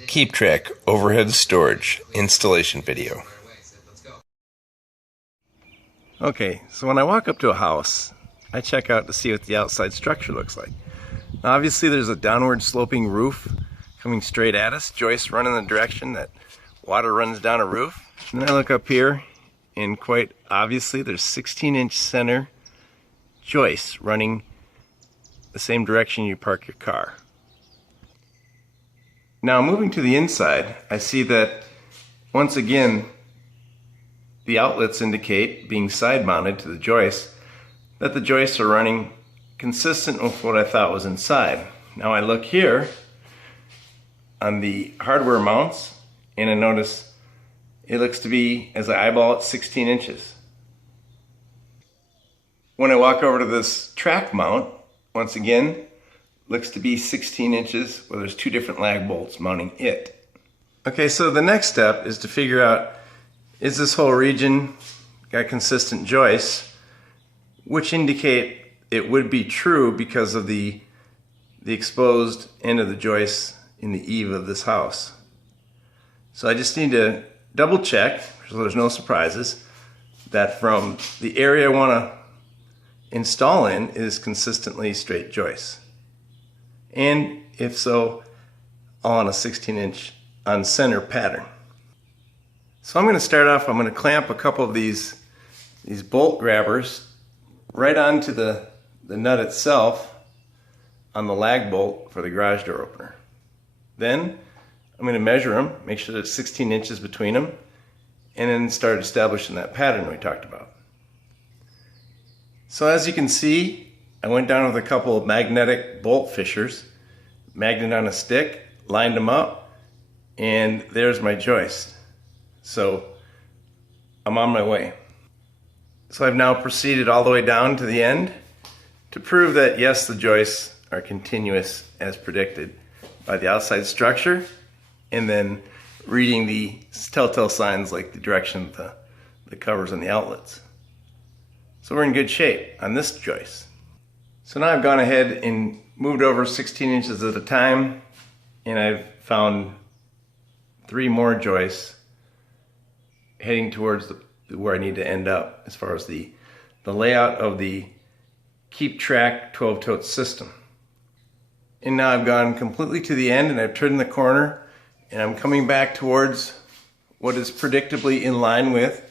Keep Track Overhead Storage Installation Video. Okay, so when I walk up to a house, I check out to see what the outside structure looks like. Now obviously there's a downward sloping roof coming straight at us, joists run in the direction that water runs down a roof. And then I look up here, and quite obviously there's 16-inch center joists running the same direction you park your car. Now moving to the inside, I see that once again the outlets indicate, being side mounted to the joists, that the joists are running consistent with what I thought was inside. Now I look here on the hardware mounts and I notice it looks to be, as I eyeball it, 16 inches. When I walk over to this track mount, once again, looks to be 16 inches, where there's two different lag bolts mounting it. Okay, so the next step is to figure out, is this whole region got consistent joists, which indicate it would be true because of the exposed end of the joists in the eave of this house. So I just need to double check, so there's no surprises, that from the area I want to install in is consistently straight joists. And if so, all on a 16-inch on center pattern. So I'm going to start off, I'm going to clamp a couple of these bolt grabbers right onto the nut itself on the lag bolt for the garage door opener. Then I'm going to measure them, make sure there's 16 inches between them, and then start establishing that pattern we talked about. So as you can see, I went down with a couple of magnetic bolt fishers, magnet on a stick, lined them up, and there's my joist. So I'm on my way. So I've now proceeded all the way down to the end to prove that yes, the joists are continuous as predicted by the outside structure, and then reading the telltale signs like the direction of the covers and the outlets. So we're in good shape on this joist. So now I've gone ahead and moved over 16 inches at a time, and I've found 3 more joists heading towards where I need to end up as far as the layout of the Keep Track 12-tote system. And now I've gone completely to the end and I've turned the corner and I'm coming back towards what is predictably in line with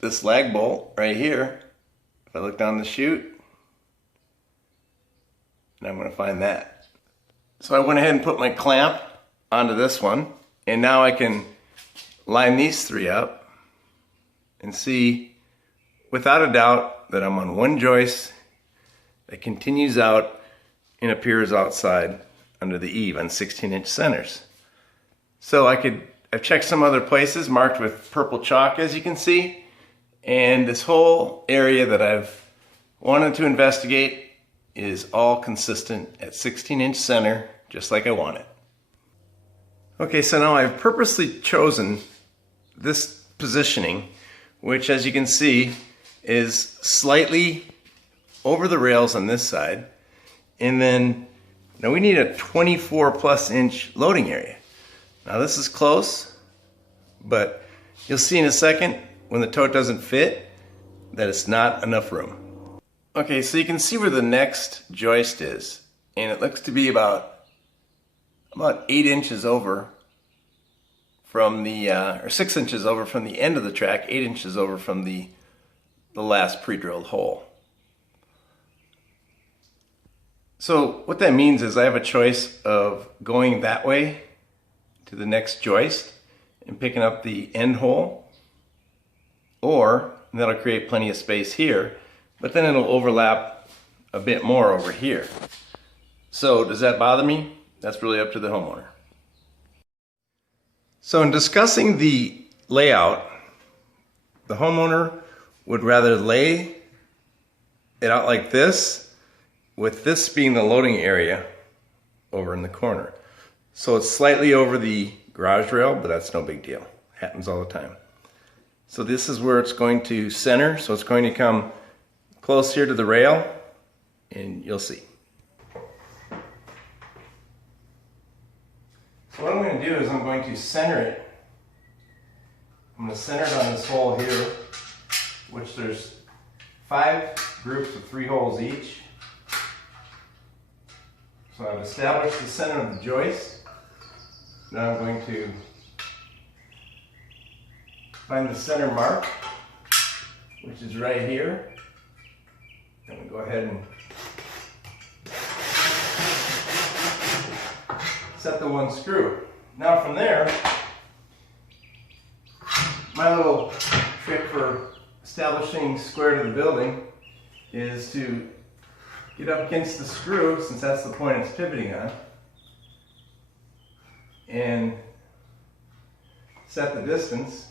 this lag bolt right here. If I look down the chute, and I'm going to find that. So I went ahead and put my clamp onto this one, and now I can line these 3 up and see without a doubt that I'm on one joist that continues out and appears outside under the eave on 16-inch centers. So I've checked some other places marked with purple chalk, as you can see, and this whole area that I've wanted to investigate is all consistent at 16-inch center, just like I want it. Okay, so now I've purposely chosen this positioning, which as you can see is slightly over the rails on this side, and then now we need a 24+ inch loading area. Now this is close, but you'll see in a second when the tote doesn't fit that it's not enough room. Okay, so you can see where the next joist is, and it looks to be about 8 inches over from the, or 6 inches over from the end of the track, 8 inches over from the last pre-drilled hole. So what that means is I have a choice of going that way to the next joist and picking up the end hole, or that'll create plenty of space here, but then it'll overlap a bit more over here. So does that bother me? That's really up to the homeowner. So in discussing the layout, the homeowner would rather lay it out like this, with this being the loading area over in the corner. So it's slightly over the garage rail, but that's no big deal. Happens all the time. So this is where it's going to center, so it's going to come close here to the rail, and you'll see. So what I'm going to do is I'm going to center it. I'm going to center it on this hole here, which there's 5 groups of 3 holes each. So I've established the center of the joist. Now I'm going to find the center mark, which is right here. I'm going to go ahead and set the 1 screw. Now from there, my little trick for establishing square to the building is to get up against the screw, since that's the point it's pivoting on, and set the distance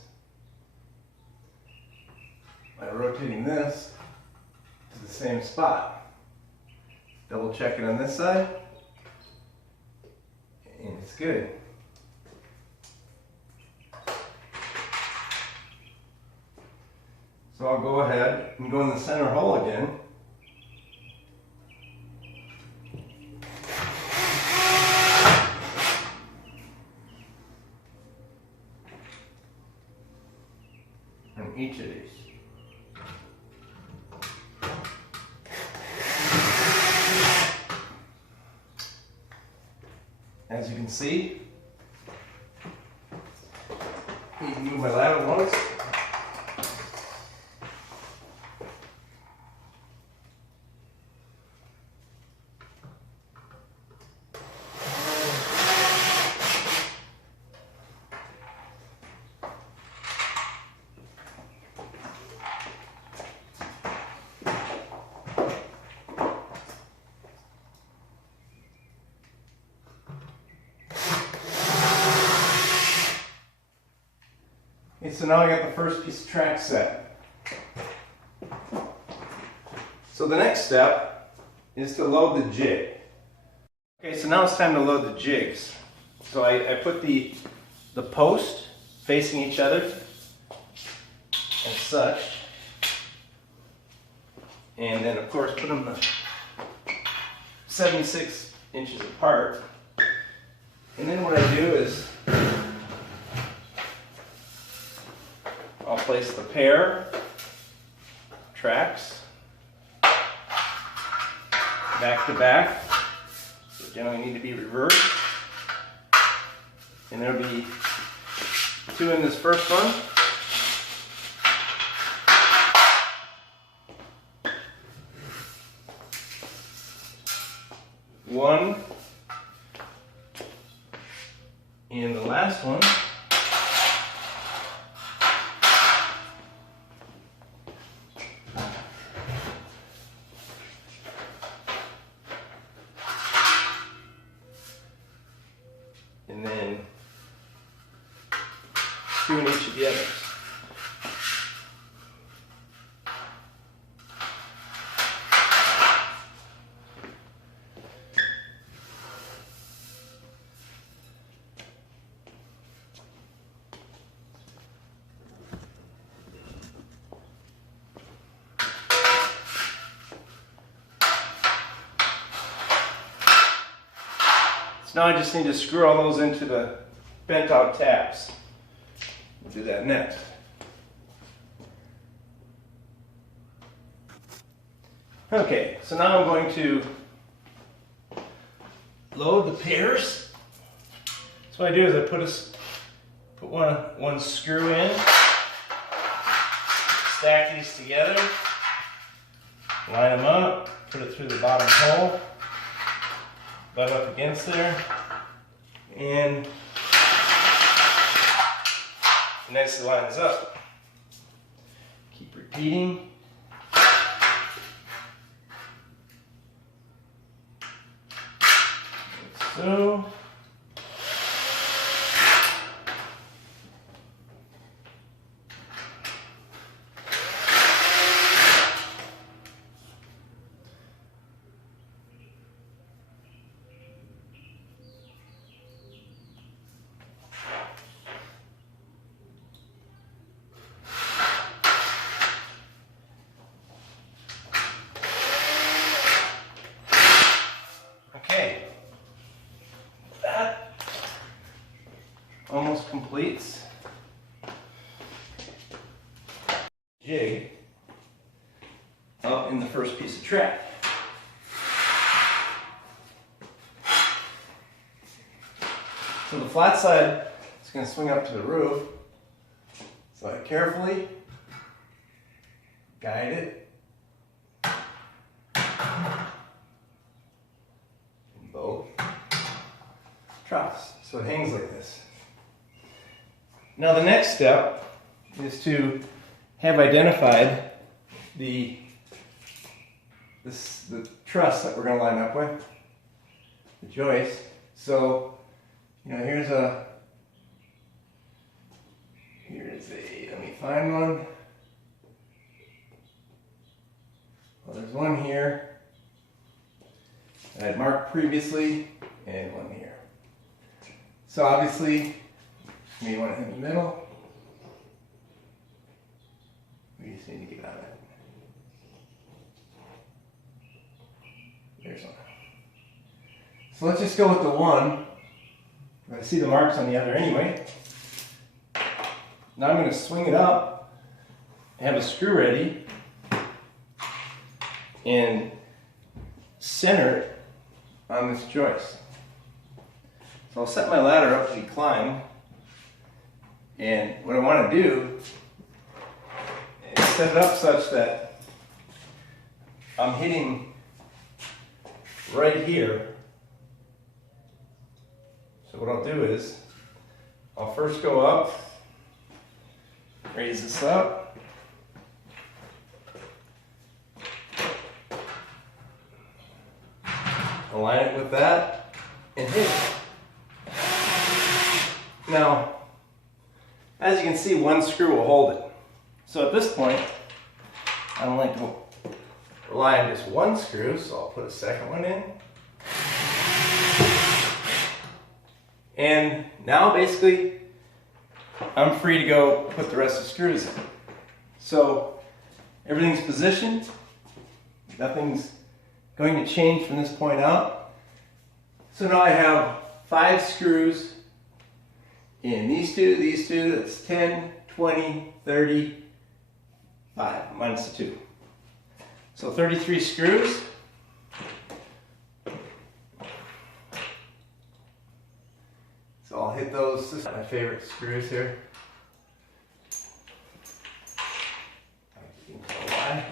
by rotating this to the same spot. Double check it on this side, and it's good. So I'll go ahead and go in the center hole again. On each of these. As you can see, I need to move my ladder once. Okay, so now I got the first piece of track set. So the next step is to load the jig. Okay, so now it's time to load the jigs. So I put the post facing each other as such, and then of course put them 76 inches apart. And then what I do is I'll place the pair tracks back to back. So generally need to be reversed. And there'll be 2 in this first one. One in the last one. And then 2 in each of the others. So now I just need to screw all those into the bent out tabs. We'll do that next. Okay, so now I'm going to load the pairs. So what I do is I put one screw in, stack these together, line them up, put it through the bottom hole, butt up against there, and nicely lines up. Keep repeating. Like so. completes. Jig up in the first piece of track. So the flat side is going to swing up to the roof. So I carefully guide it in both troughs. So it hangs like this. Now the next step is to have identified the truss that we're going to line up with, the joist. So, you know, here's a, let me find one. Well, there's one here that I had marked previously, and one here. So obviously, you want it in the middle. We just need to get out of it. There's one. So let's just go with the one. I see the marks on the other anyway. Now I'm going to swing it up, have a screw ready, and center it on this joist. So I'll set my ladder up to be climbed, and what I want to do is set it up such that I'm hitting right here. So what I'll do is, I'll first go up, raise this up, align it with that, and hit it. Now, as you can see, one screw will hold it. So at this point, I don't like to rely on just one screw, so I'll put a second one in. And now basically, I'm free to go put the rest of the screws in. So everything's positioned. Nothing's going to change from this point out. So now I have 5 screws in these two, that's 10, 20, 30, 5, minus the 2. So 33 screws. So I'll hit those. This is my favorite screws here. You can tell why.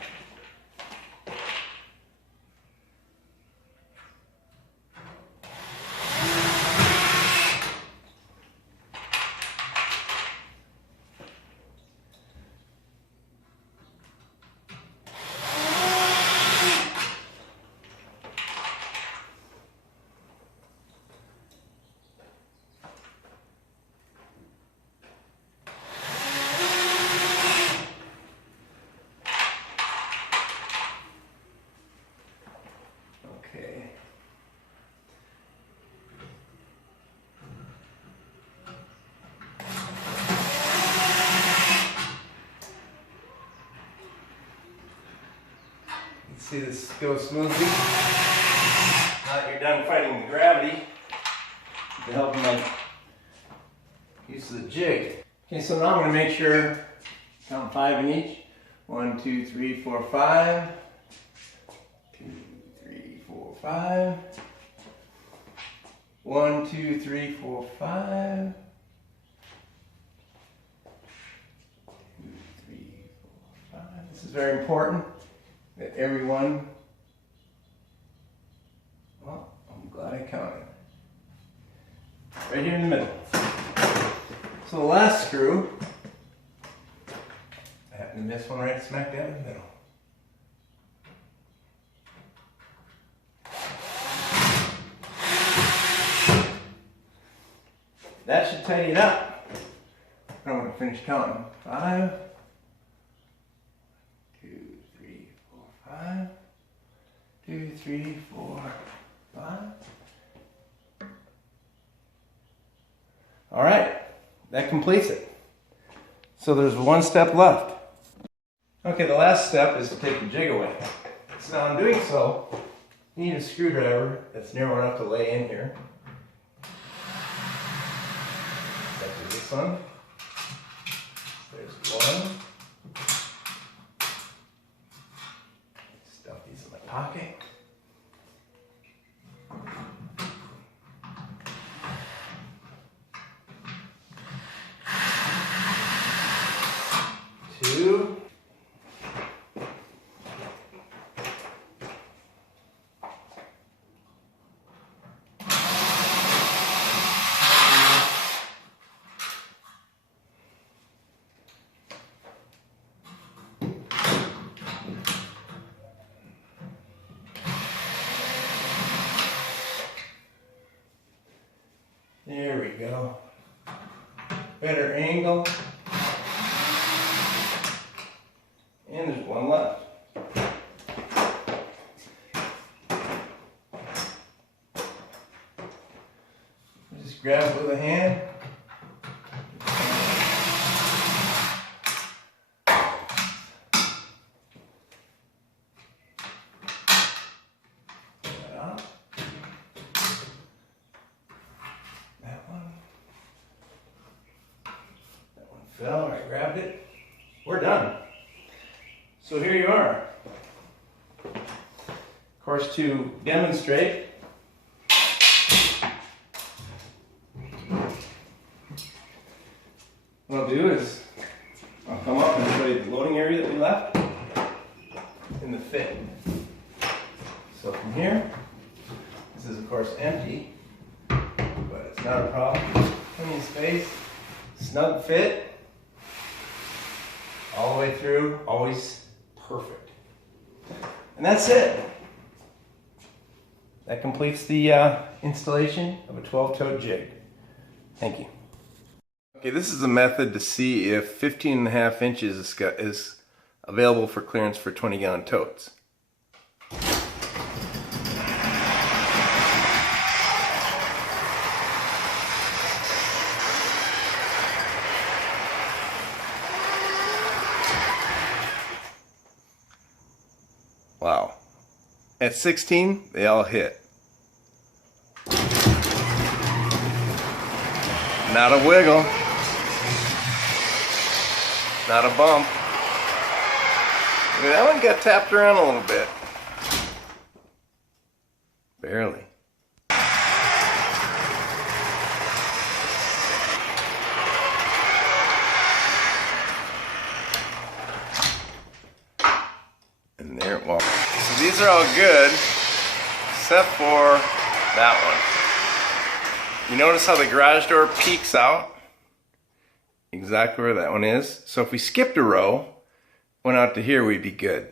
See this go smoothly. Now that you're done fighting the gravity, you can help my use of the jig. Okay, so now I'm going to make sure, count 5 in each. 1, 2, 3, 4, 5. 2, 3, 4, 5. 1, 2, 3, 4, 5. 2, 3, 4, 5. This is very important. That everyone, well, I'm glad I counted. Right here in the middle. So the last screw, I happen to miss one right smack down in the middle. That should tidy it up. I want to finish counting. 5. 5, 2, 3, 4, 5. All right, that completes it. So there's one step left. Okay, the last step is to take the jig away. So now in doing so, you need a screwdriver that's narrow enough to lay in here. That's this this one. There's one. Stuff these in my pocket. Two. There we go. Better angle. And there's one left. Just grab it with a hand. Pull that out. That one. That one fell, I grabbed it. We're done. So here you are. Of course, to demonstrate, what I'll do is I'll come up and show you the loading area that we left in the fit. So from here, this is of course empty, but it's not a problem. Clean space, snug fit, all the way through, always perfect. And that's it. That completes the installation of a 12-toed jig. Thank you. Okay, this is a method to see if 15.5 inches is available for clearance for 20-gallon totes. Wow. At 16, they all hit. Not a wiggle. Not a bump. That one got tapped around a little bit. Barely. And there it was. So these are all good, except for that one. You notice how the garage door peeks out? Exactly where that one is. So if we skipped a row, went out to here, we'd be good.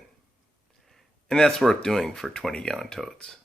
And that's worth doing for 20-gallon totes.